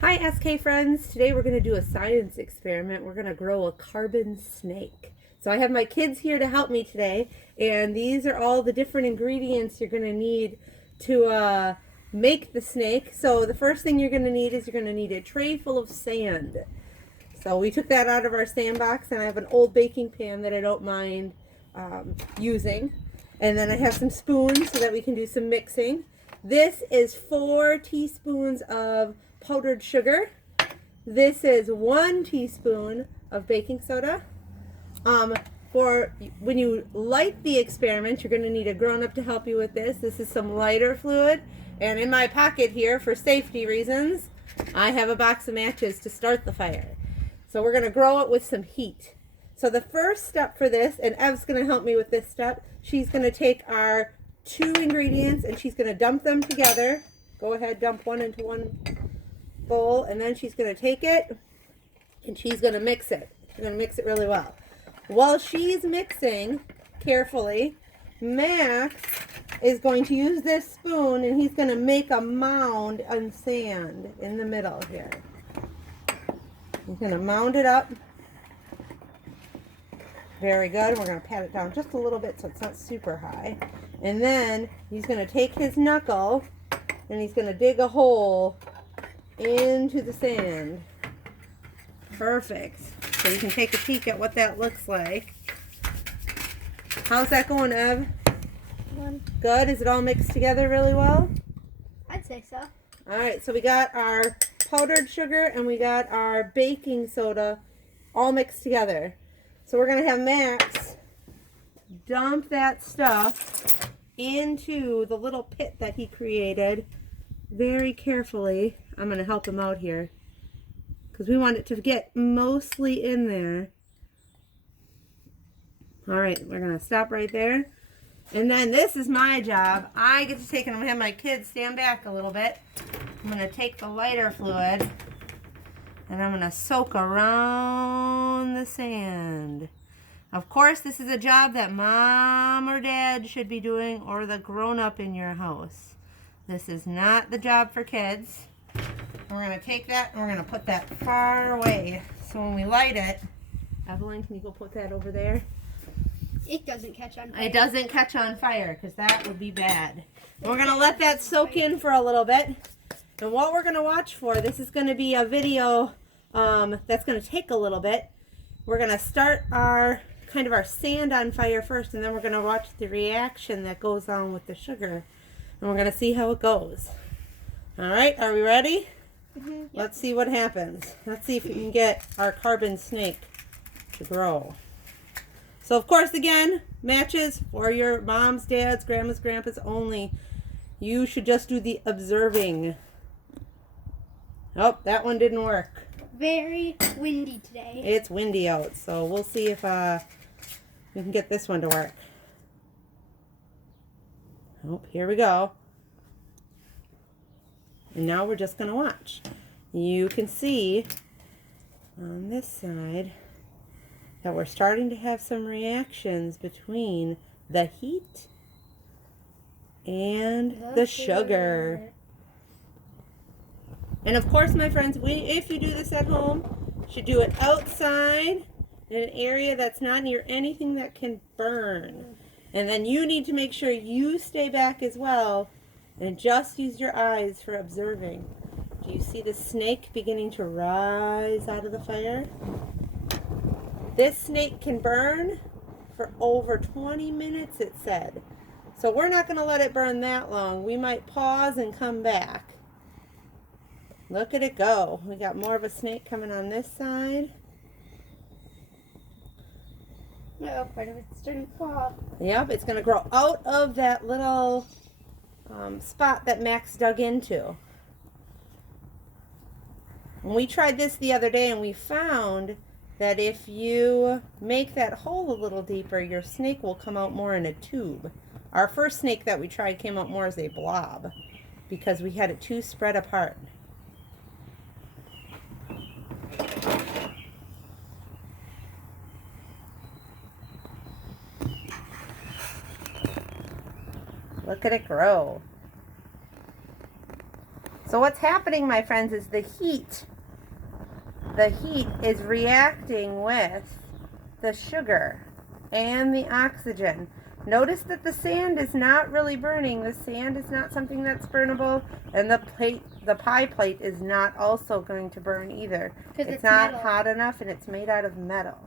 Hi SK friends, today we're going to do a science experiment. We're going to grow a carbon snake. So I have my kids here to help me today, and these are all the different ingredients you're going to need to make the snake. So the first thing you're going to need is you're going to need a tray full of sand. So we took that out of our sandbox, and I have an old baking pan that I don't mind using. And then I have some spoons so that we can do some mixing. This is 4 teaspoons of powdered sugar. This is 1 teaspoon of baking soda. For when you light the experiment, you're going to need a grown-up to help you with this. This is some lighter fluid. And in my pocket here, for safety reasons, I have a box of matches to start the fire. So we're going to grow it with some heat. So the first step for this, and Ev's going to help me with this step, she's going to take our 2 ingredients and she's going to dump them together. Go ahead, dump one into one bowl, and then she's going to take it and she's going to mix it. She's going to mix it really well. While she's mixing carefully, Max is going to use this spoon and he's going to make a mound on sand in the middle here. He's going to mound it up. Very good. We're going to pat it down just a little bit so it's not super high. And then he's going to take his knuckle and he's going to dig a hole into the sand. Perfect. So you can take a peek at what that looks like. How's that going, Ev? Good. Is it all mixed together really well? I'd say so. All right. So we got our powdered sugar and we got our baking soda all mixed together. So we're going to have Max dump that stuff into the little pit that he created very carefully. I'm going to help him out here because we want it to get mostly in there. All right, we're going to stop right there. And then this is my job. I get to take it. I'm going to have my kids stand back a little bit. I'm going to take the lighter fluid and I'm going to soak around the sand. Of course, this is a job that mom or dad should be doing, or the grown-up in your house. This is not the job for kids. We're going to take that and we're going to put that far away. So when we light it, Evelyn, can you go put that over there? It doesn't catch on fire. It doesn't catch on fire because that would be bad. We're going to let that soak in for a little bit. And what we're going to watch for, this is going to be a video that's going to take a little bit. We're going to start our sand on fire first, and then we're going to watch the reaction that goes on with the sugar. And we're going to see how it goes. All right, are we ready? Mm-hmm. Yep. Let's see what happens. Let's see if we can get our carbon snake to grow. So, of course, again, matches for your moms, dads, grandmas, grandpas only. You should just do the observing. Oh, that one didn't work. Very windy today. It's windy out, so we'll see if we can get this one to work. Oh, here we go. And now we're just going to watch. You can see on this side that we're starting to have some reactions between the heat and the sugar. And of course, my friends, if you do this at home, you should do it outside in an area that's not near anything that can burn. And then you need to make sure you stay back as well and just use your eyes for observing. Do you see the snake beginning to rise out of the fire? This snake can burn for over 20 minutes, it said. So we're not going to let it burn that long. We might pause and come back. Look at it go. We got more of a snake coming on this side. Oh, part of it's starting to fall. Yep, it's going to grow out of that little spot that Max dug into. And we tried this the other day and we found that if you make that hole a little deeper, your snake will come out more in a tube. Our first snake that we tried came out more as a blob because we had it too spread apart. Look at it grow. So what's happening, my friends, is the heat is reacting with the sugar and the oxygen. Notice that the sand is not really burning. The sand is not something that's burnable, and the pie plate is not also going to burn either. It's not metal. hot enough, and it's made out of metal.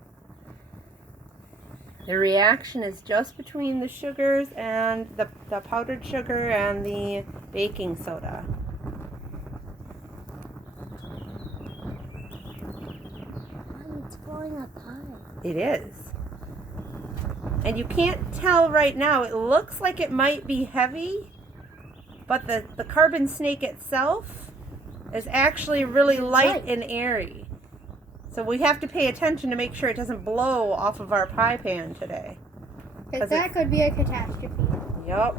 The reaction is just between the sugars and the powdered sugar and the baking soda. It's falling apart. It is. And you can't tell right now. It looks like it might be heavy, but the carbon snake itself is actually really light and airy. So we have to pay attention to make sure it doesn't blow off of our pie pan today. Because that could be a catastrophe. Yup.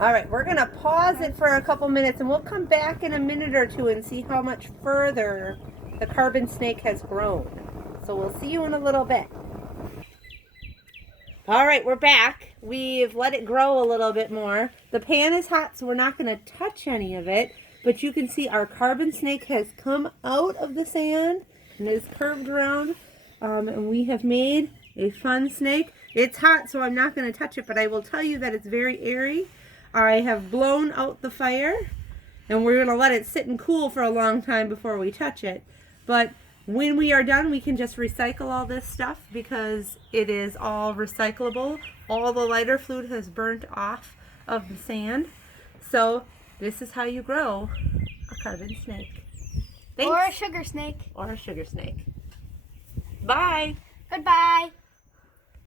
All right, we're going to pause it for a couple minutes, and we'll come back in a minute or two and see how much further the carbon snake has grown. So we'll see you in a little bit. All right, we're back. We've let it grow a little bit more. The pan is hot, so we're not going to touch any of it, but you can see our carbon snake has come out of the sand and is curved around, and we have made a fun snake. It's hot, so I'm not going to touch it, but I will tell you that it's very airy. I have blown out the fire, and we're going to let it sit and cool for a long time before we touch it. But when we are done, we can just recycle all this stuff because it is all recyclable. All the lighter fluid has burnt off of the sand. So this is how you grow a carbon snake. Thanks. Or a sugar snake. Or a sugar snake. Bye. Goodbye.